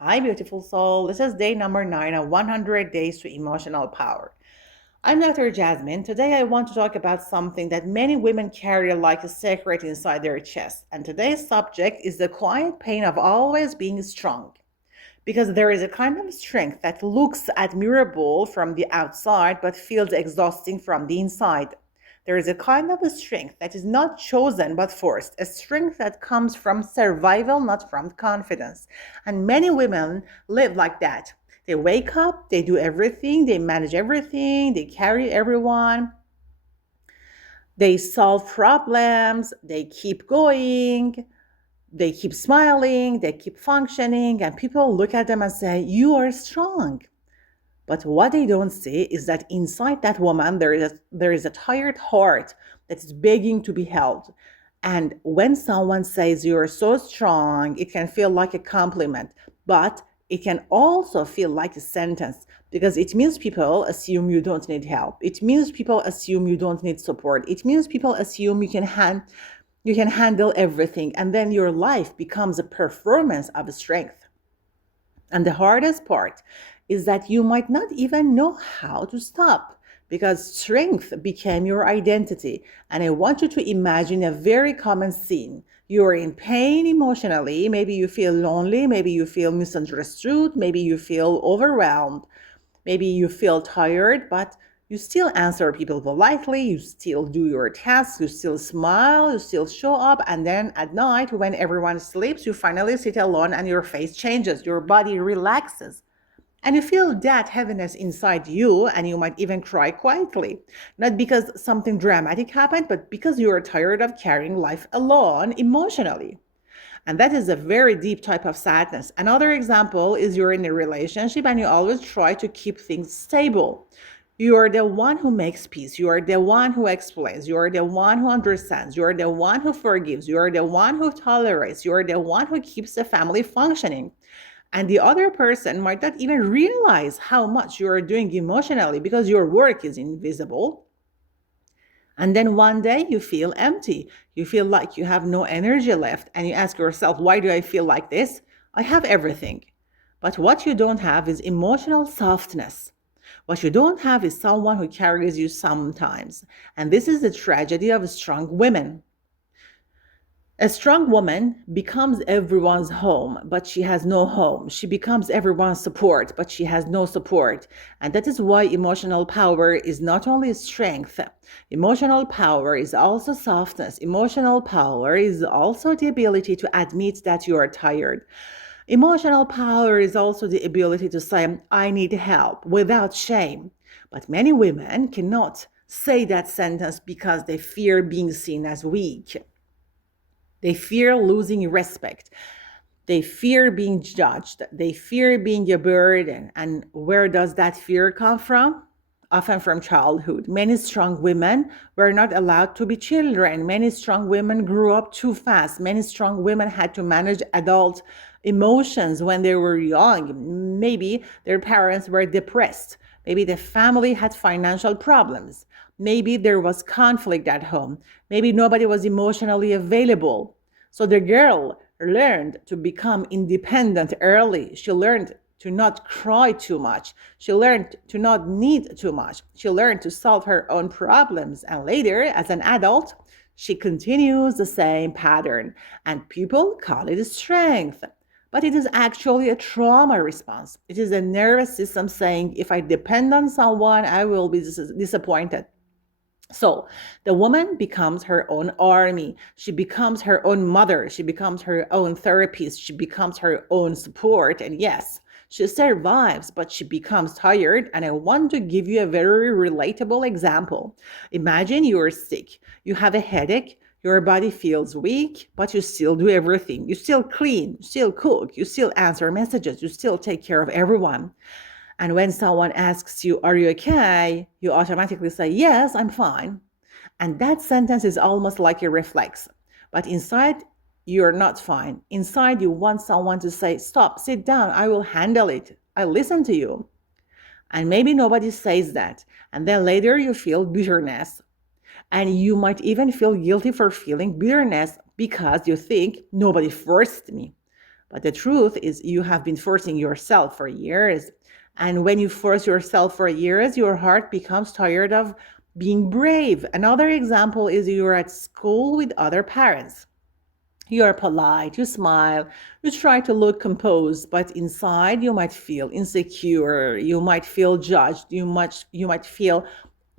Hi, beautiful soul. This is day number 9 of 100 Days to Emotional Power. I'm Dr. Jasmine. Today, I want to talk about something that many women carry like a secret inside their chest. And today's subject is the quiet pain of always being strong. Because there is a kind of strength that looks admirable from the outside but feels exhausting from the inside. There is a kind of a strength that is not chosen but forced, a strength that comes from survival, not from confidence. And many women live like that. They wake up, they do everything, they manage everything, they carry everyone, they solve problems, they keep going, they keep smiling, they keep functioning, and people look at them and say, "You are strong." But what they don't see is that inside that woman, there is a tired heart that is begging to be held. And when someone says you're so strong, it can feel like a compliment, but it can also feel like a sentence because it means people assume you don't need help. It means people assume you don't need support. It means people assume you can handle everything, and then your life becomes a performance of strength. And the hardest part is that you might not even know how to stop because strength became your identity. And I want you to imagine a very common scene. You're in pain emotionally. Maybe you feel lonely. Maybe you feel misunderstood. Maybe you feel overwhelmed. Maybe you feel tired, but you still answer people politely, you still do your tasks, you still smile, you still show up, and then at night, when everyone sleeps, you finally sit alone and your face changes, your body relaxes. And you feel that heaviness inside you, and you might even cry quietly. Not because something dramatic happened, but because you are tired of carrying life alone emotionally. And that is a very deep type of sadness. Another example is you're in a relationship and you always try to keep things stable. You are the one who makes peace. You are the one who explains. You are the one who understands. You are the one who forgives. You are the one who tolerates. You are the one who keeps the family functioning. And the other person might not even realize how much you are doing emotionally because your work is invisible. And then one day you feel empty. You feel like you have no energy left. And you ask yourself, why do I feel like this? I have everything. But what you don't have is emotional softness. What you don't have is someone who carries you sometimes. And this is the tragedy of strong women. A strong woman becomes everyone's home, but she has no home. She becomes everyone's support, but she has no support. And that is why emotional power is not only strength, emotional power is also softness. Emotional power is also the ability to admit that you are tired. Emotional power is also the ability to say, I need help without shame. But many women cannot say that sentence because they fear being seen as weak. They fear losing respect. They fear being judged. They fear being a burden. And where does that fear come from? Often from childhood. Many strong women were not allowed to be children. Many strong women grew up too fast. Many strong women had to manage adult emotions when they were young. Maybe their parents were depressed. Maybe the family had financial problems. Maybe there was conflict at home. Maybe nobody was emotionally available. So the girl learned to become independent early. She learned to not cry too much. She learned to not need too much. She learned to solve her own problems. And later, as an adult, she continues the same pattern. And people call it strength. But it is actually a trauma response. It is a nervous system saying, if I depend on someone, I will be disappointed. So the woman becomes her own army. She becomes her own mother. She becomes her own therapist. She becomes her own support. And yes, she survives, but she becomes tired. And I want to give you a very relatable example. Imagine you're sick. You have a headache. Your body feels weak, but you still do everything. You still clean, you still cook, you still answer messages, you still take care of everyone. And when someone asks you, are you okay? You automatically say, yes, I'm fine. And that sentence is almost like a reflex. But inside, you're not fine. Inside, you want someone to say, stop, sit down, I will handle it. I listen to you. And maybe nobody says that. And then later you feel bitterness. And you might even feel guilty for feeling bitterness because you think nobody forced me. But the truth is, you have been forcing yourself for years. And when you force yourself for years, your heart becomes tired of being brave. Another example is you're at school with other parents. You're polite, you smile, you try to look composed, but inside you might feel insecure, you might feel judged, you might feel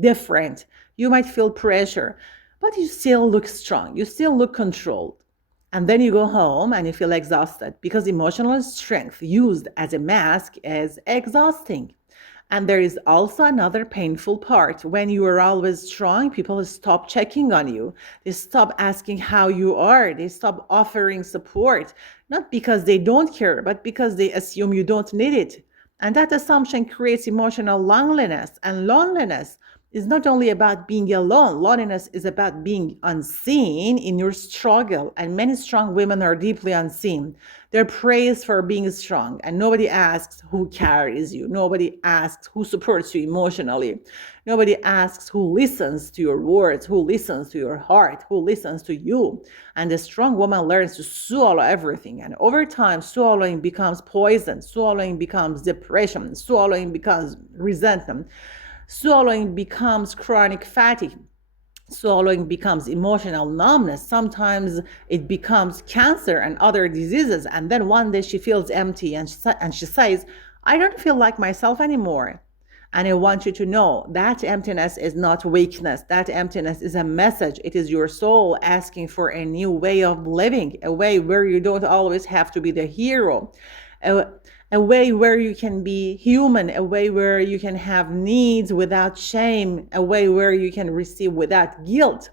different, you might feel pressure, but you still look strong, you still look controlled. And then you go home and you feel exhausted because emotional strength used as a mask is exhausting. And there is also another painful part. When you are always strong, people stop checking on you. They stop asking how you are. They stop offering support, not because they don't care, but because they assume you don't need it. And that assumption creates emotional loneliness. And loneliness is not only about being alone, loneliness is about being unseen in your struggle. And many strong women are deeply unseen. They're praised for being strong, and nobody asks who carries you. Nobody asks who supports you emotionally. Nobody asks who listens to your words, who listens to your heart, who listens to you. And the strong woman learns to swallow everything. And over time, swallowing becomes poison, swallowing becomes depression, swallowing becomes resentment, swallowing becomes chronic fatigue. Swallowing becomes emotional numbness. Sometimes it becomes cancer and other diseases. And then one day she feels empty and she says, I don't feel like myself anymore. And I want you to know that emptiness is not weakness. That emptiness is a message. It is your soul asking for a new way of living, a way where you don't always have to be the hero, a, a way where you can be human, a way where you can have needs without shame, a way where you can receive without guilt.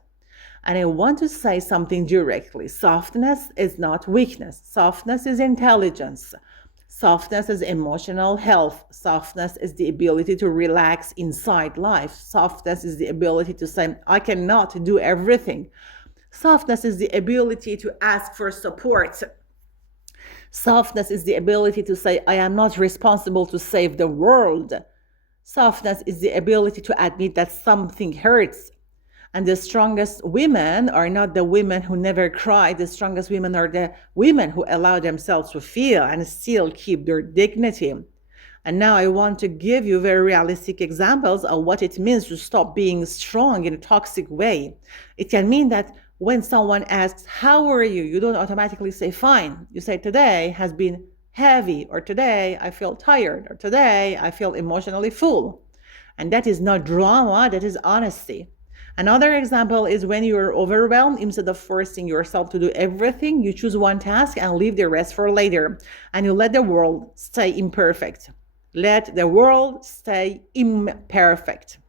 And I want to say something directly. Softness is not weakness. Softness is intelligence. Softness is emotional health. Softness is the ability to relax inside life. Softness is the ability to say, I cannot do everything. Softness is the ability to ask for support. Softness is the ability to say, I am not responsible to save the world. Softness is the ability to admit that something hurts. And the strongest women are not the women who never cry. The strongest women are the women who allow themselves to feel and still keep their dignity. And now I want to give you very realistic examples of what it means to stop being strong in a toxic way. It can mean that when someone asks, how are you? You don't automatically say, fine. You say, today has been heavy, or today I feel tired, or today I feel emotionally full. And that is not drama, that is honesty. Another example is when you are overwhelmed, instead of forcing yourself to do everything, you choose one task and leave the rest for later. And you let the world stay imperfect. Let the world stay imperfect.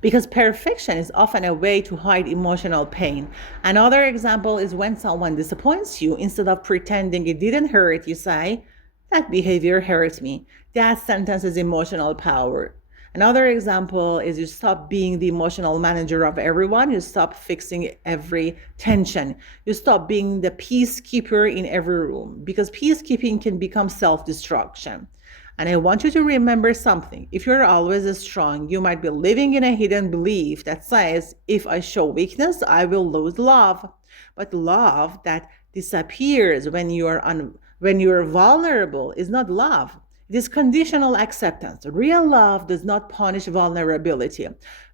Because perfection is often a way to hide emotional pain. Another example is when someone disappoints you, instead of pretending it didn't hurt, you say, that behavior hurt me. That sentence is emotional power. Another example is you stop being the emotional manager of everyone. You stop fixing every tension. You stop being the peacekeeper in every room, because peacekeeping can become self-destruction. And I want you to remember something. If you're always strong, you might be living in a hidden belief that says, if I show weakness, I will lose love. But love that disappears when you're vulnerable is not love. It is conditional acceptance. Real love does not punish vulnerability.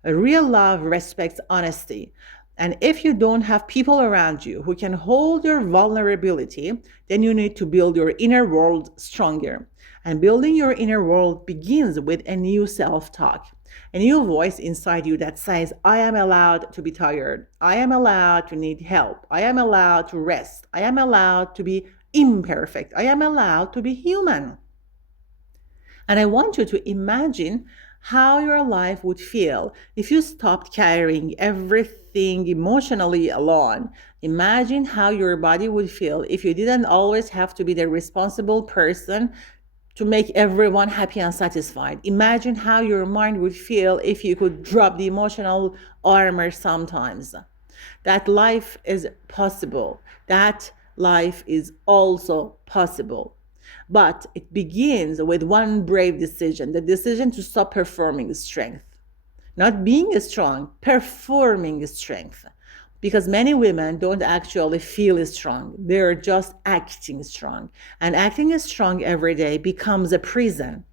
Real love respects honesty. And if you don't have people around you who can hold your vulnerability, then you need to build your inner world stronger. And building your inner world begins with a new self-talk, a new voice inside you that says, I am allowed to be tired. I am allowed to need help. I am allowed to rest. I am allowed to be imperfect. I am allowed to be human. And I want you to imagine how your life would feel if you stopped carrying everything emotionally alone. Imagine how your body would feel if you didn't always have to be the responsible person to make everyone happy and satisfied. Imagine how your mind would feel if you could drop the emotional armor sometimes. That life is possible. That life is also possible. But it begins with one brave decision, the decision to stop performing strength. Not being strong, performing strength. because many women don't actually feel strong. They're just acting strong. And acting strong every day becomes a prison.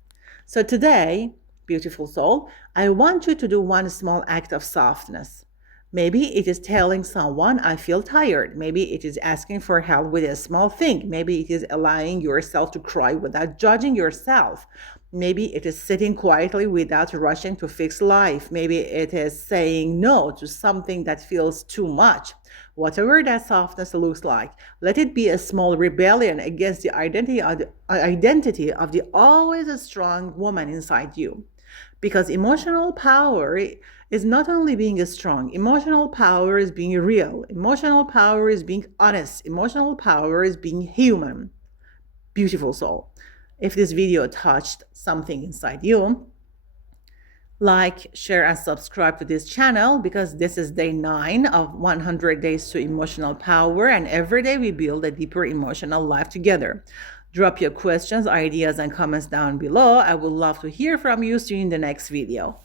So today, beautiful soul, I want you to do one small act of softness. Maybe it is telling someone, I feel tired. Maybe it is asking for help with a small thing. Maybe it is allowing yourself to cry without judging yourself. Maybe it is sitting quietly without rushing to fix life. Maybe it is saying no to something that feels too much. Whatever that softness looks like, let it be a small rebellion against the identity of the always strong woman inside you. Because emotional power is not only being strong, emotional power is being real, emotional power is being honest, emotional power is being human. Beautiful soul. If this video touched something inside you, like, share, and subscribe to this channel, because this is day 9 of 100 days to emotional power, and every day we build a deeper emotional life together. Drop your questions, ideas, and comments down below. I would love to hear from you. See you in the next video.